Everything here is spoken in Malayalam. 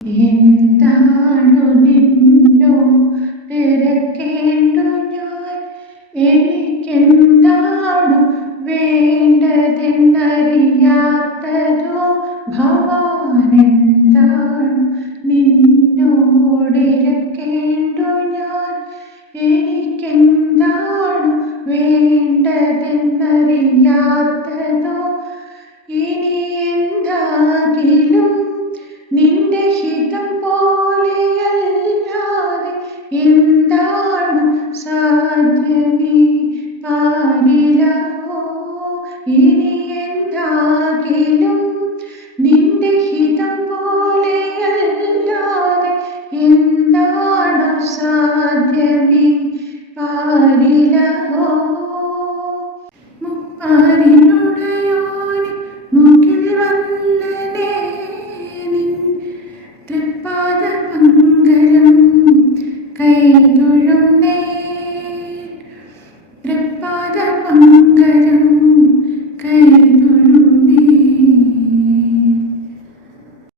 എന്താണു നിന്നോടിരക്കേണ്ടു ഞാൻ, എനിക്കെന്താണു വേണ്ടതെന്നറിയാത്തതോ ഭവാനെന്താണു നിന്നോടിരക്കേണ്ടു ഞാൻ, എനിക്കെന്താണു വേണ്ടതെന്നറിയാത്തതോ. ഇനി എന്താകിലും നിന്റെ ഹിതം പോലെയല്ലാതെ എന്താണ് സാധ്യമീ പാരിലോ. ഇനി എന്താകിലും നിന്റെ ഹിതം പോലെയല്ലാതെ എന്താണ് സാധ്യമീ പാരിലോ. മുപ്പാരിനുടയോനെ മുകിൽ വന്നനേ തൃപ്പാദമംഗലം കൈ